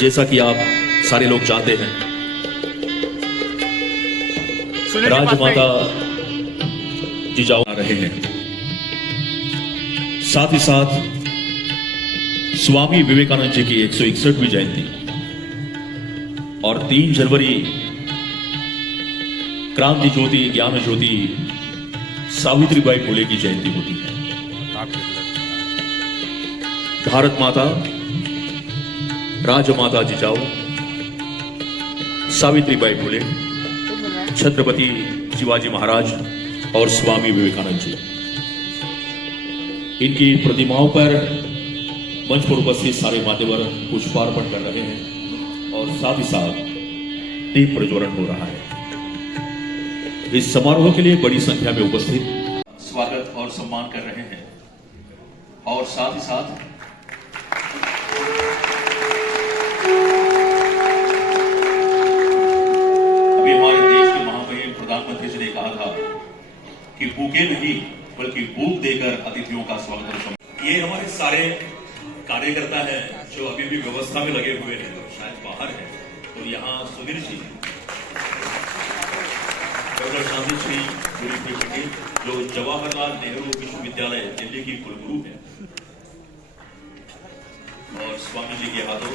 जैसा कि आप सारे लोग जानते हैं। राजमाता जिजाऊ आ रहे हैं। साथ ही साथ स्वामी विवेकानंद जी की 161वीं जयंती और 3 जनवरी क्रांति ज्योति ज्ञान ज्योति सावित्रीबाई फुले की जयंती होती है। भारत माता राजमाता जिजाऊ सावित्रीबाई फुले छत्रपति शिवाजी महाराज और स्वामी विवेकानंद जी। इनकी प्रतिमाओं पर मंच पर उपस्थित सारे मान्यवर पुष्पार्पण कर रहे हैं और साथ ही साथ दीप प्रज्वलन हो रहा है। इस समारोह के लिए बड़ी संख्या में उपस्थित स्वागत और सम्मान कर रहे हैं और साथ ही साथ अभी हमारे देश के महामहिम प्रधानमंत्री जी ने कहा था कि भूखे नहीं, बल्कि भूख देकर अतिथियों का स्वागत ये हमारे सारे कार्यकर्ता हैं जो अभी भी व्यवस्था में लगे हुए हैं शायद बाहर हैं। तो यहाँ सुधीर जी, डॉक्टर शांति श्री गुरु जो जवाहरलाल नेहरू विश्वविद्यालय, दिल्ली की कुलगुरु है। और स्वामी जी के हाथों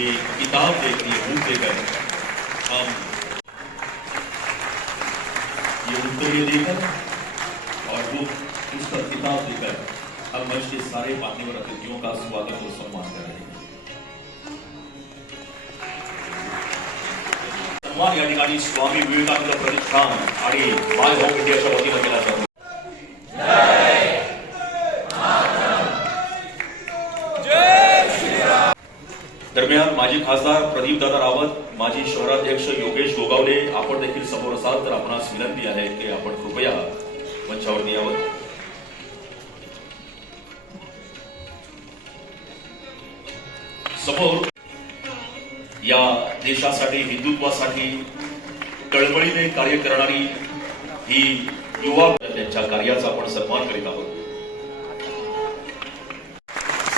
ये किताब ये बुक देकर हम ये उत्तरीय देकर और वो उस पर किताब देकर हम मंच के सारे मान्यवर अतिथियों का स्वागत और सम्मान कर रहे हैं। स्वामी विवेकानंद प्रतिष्ठान आणि इंडियाच्या वतीनं केला माजी खासदार प्रदीपदादा रावत माजी शहराध्यक्ष योगेश गोगावले आपण देखील समोर असाल तर आपणास विनंती आहे की आपण कृपया मंचावरती यावं. समोर या देशासाठी हिंदुत्वासाठी कळबळीने कार्य करणारी ही युवा त्यांच्या कार्याचा आपण सन्मान करीत आहोत.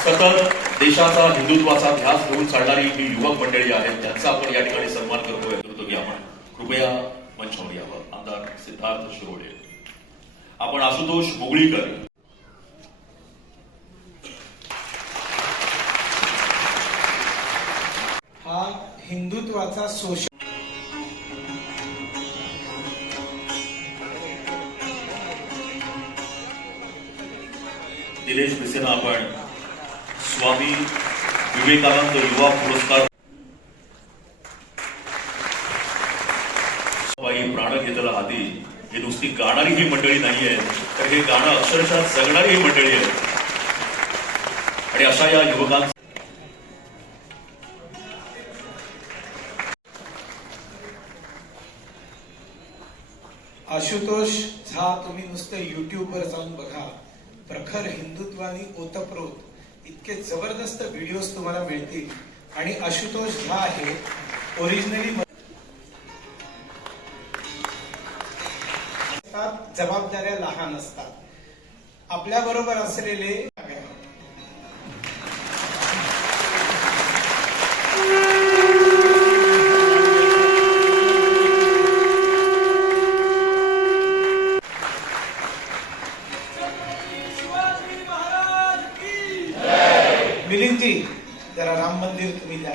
सतत देशाचा हिंदुत्वाचा ध्यास घेऊन चालणारी ही युवक मंडळी आहेत त्यांचा आपण या ठिकाणी सन्मान करतोय करतो की आपण. कृपया मंचावर यावं आमदार सिद्धार्थ शिरोळे आपण आशुतोष मुगळीकर. हा हिंदुत्वाचा शोषण दिनेश भिसेना आपण स्वामी विवेकानंद युवा पुरस्कार प्राण घेतला आधी. हे नुसती गाणारी ही मंडळी नाहीये. तर हे गाणं अक्षरशः जगणारी ही मंडळी आहे. आणि अशा या युवकांचा आशुतोष झा तुम्ही नुसतं युट्यूबवर जाऊन बघा. प्रखर हिंदुत्वानी ओतप्रोत. इतके जबरदस्त व्हिडिओज तुम्हाला मिळतील. आणि आशुतोष झा आहे ओरिजिनली जबाबदाऱ्या लहान असतात. आपल्या बरोबर असलेले मिलिंदजी जरा राम मंदिर तुम्ही द्या.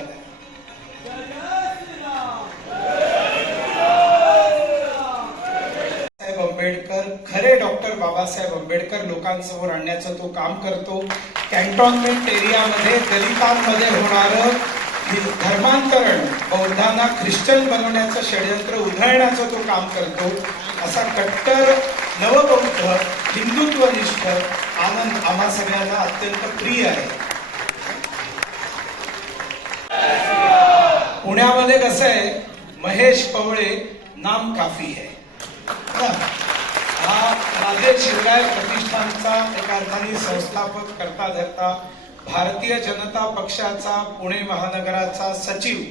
साहेब आंबेडकर खरे डॉक्टर बाबासाहेब आंबेडकर लोकांसमोर आणण्याचं तो काम करतो. कॅन्टॉनमेंट एरियामध्ये दलितांमध्ये होणारं धर्मांतरण बौद्धांना ख्रिश्चन बनवण्याचं षडयंत्र उधळण्याचं तो काम करतो. असा कट्टर नवबौद्ध हिंदुत्वनिष्ठ आनंद आम्हा सगळ्यांना अत्यंत प्रिय आहे. पुण्यामध्ये कसं आहे महेश पवळे नाम काफी है. हा राजे शिवराय प्रतिष्ठानचा एका अर्थाने संस्थापक करता धरता भारतीय जनता पक्षाचा पुणे महानगराचा सचिव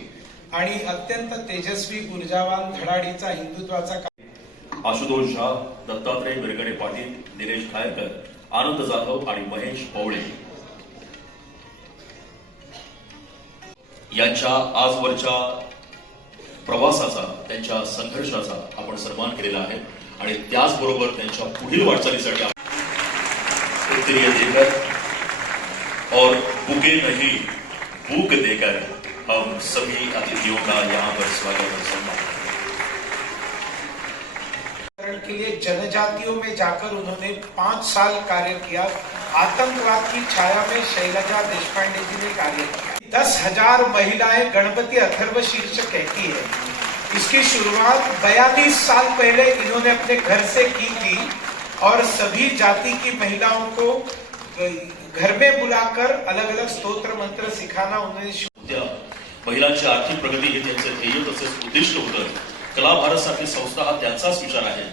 आणि अत्यंत तेजस्वी ऊर्जावान धडाडीचा हिंदुत्वाचा आशुतोष झा दत्तात्रय बिरगडे पाटील निलेश खायकर आनंद जाधव आणि महेश पवळे. यांच्या आजवरच्या प्रवासाचा त्यांच्या संघर्षाचा आपण सन्मान केलेला आहे आणि त्याचबरोबर त्यांच्या पुढील वाटचालीसाठी देकर और बुके नहीं बुक देकर हम सभी अतिथियों का यहाँ पर स्वागत और सम्मान के लिए जनजातियों में जाकर उन्होंने पांच साल कार्य किया। आतंकवाद की छाया में शैलजा देशपांडे जी ने कार्य किया। दस हज़ार महिलाएँ गणपति अथर्व शीर्ष कहती है। इसकी शुरुआत बयालीस साल पहले इन्होंने अपने घर से की थी और सभी जाति की महिलाओं को घर में बुलाकर अलग अलग स्तोत्र मंत्र सिखाना उन्होंने महिलांची आर्थिक प्रगती हे त्यांचं ध्येय तसेच उद्दिष्ट होतं, कला भारत सारखी संस्था हा त्यांचाच विचार आहे,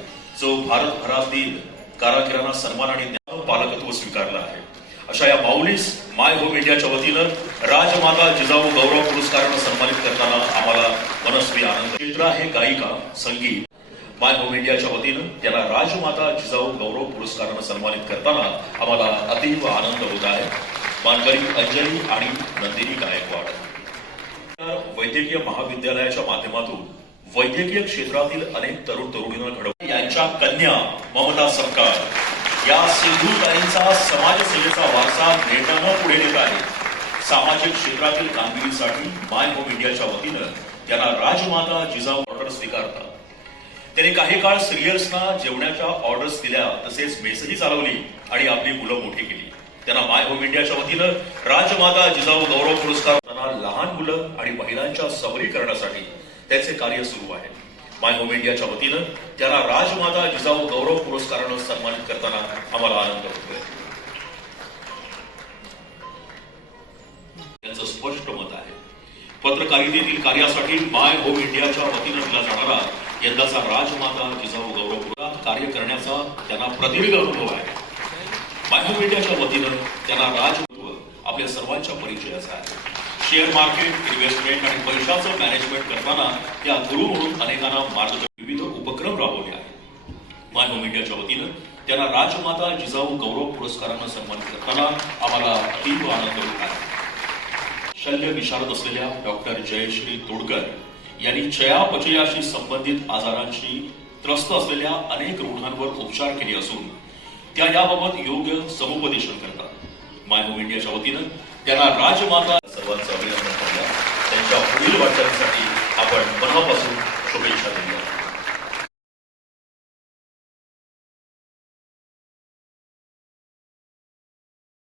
जो भारतभरातील कारागिरांना सन्मान आणि पालकत्व स्वीकारलं आहे. अशा या माऊलीस माय होम इंडियाच्या वतीनं राजमाता जिजाऊ गौरव पुरस्कारानं सन्मानित करताना आम्हाला मनस्वी आनंद. चित्रा हे गायिका संगीत माय होम इंडियाच्या वतीनं त्याला राजमाता जिजाऊ गौरव पुरस्कारानं सन्मानित करताना आम्हाला अतीव आनंद होत आहे. मानकरी अंजली आणि नंदिनी गायकवाड. वैद्यकीय महाविद्यालयाच्या माध्यमातून वैद्यकीय क्षेत्रातील अनेक तरुण तरुणींना घडवून यांच्या कन्या ममता सरकार. या सिंधुताईंचा समाजसेवेचा वारसा नेटानं पुढे नेत आहे. सामाजिक क्षेत्रातील कामगिरीसाठी माय होम इंडियाच्या वतीनं त्यांना राजमाता जिजाऊ ऑर्डर स्वीकारतात. त्यांनी काही काळ सिरियल्सना जेवणाच्या ऑर्डर्स दिल्या तसेच मेसही चालवली आणि आपली मुलं मोठी केली. त्यांना माय होम इंडियाच्या वतीनं राजमाता जिजाऊ गौरव पुरस्कार त्यांना लहान मुलं आणि महिलांच्या सबलीकरणासाठी त्याचे कार्य सुरू आहे. माय होम इंडियाच्या वतीनं त्याला राजमाता जिजाऊ गौरव पुरस्कारानं सन्मानित करताना आम्हाला आनंद होतोय. त्यांचं स्पष्ट मत आहे. पत्रकारितेतील कार्यासाठी माय होम इंडियाच्या वतीनं दिला जाणारा यंदाचा राजमाता जिजाऊ गौरव कार्य करण्याचा त्यांना प्रदीर्घ अनुभव आहे. माय होम इंडियाच्या वतीनं त्यांना राजत्व आपल्या सर्वांच्या परिचयाचा आहे. शेअर मार्केट इन्व्हेस्टमेंट आणि पैशाचं मॅनेजमेंट करताना या गुरु म्हणून अनेकांना मार्गदर्शन विविध उपक्रम राबवले आहेत. माय होम इंडियाच्या वतीनं त्यांना राजमाता जिजाऊ गौरव पुरस्कारानं सन्मानित करताना आम्हाला तीव्र आनंद होत आहे शल्य विशारद असलेल्या डॉक्टर जयश्री तोडकर यांनी चयापचयाशी संबंधित आजारांशी त्रस्त असलेल्या अनेक रुग्णांवर उपचार केले असून त्या याबाबत योग्य समुपदेशन करतात. माय होम इंडियाच्या वतीनं त्यांना राजमाता सर्वांचं अभिनंदन करतात त्यांच्या पुढील वाटचालीसाठी आपण मनापासून शुभेच्छा देऊया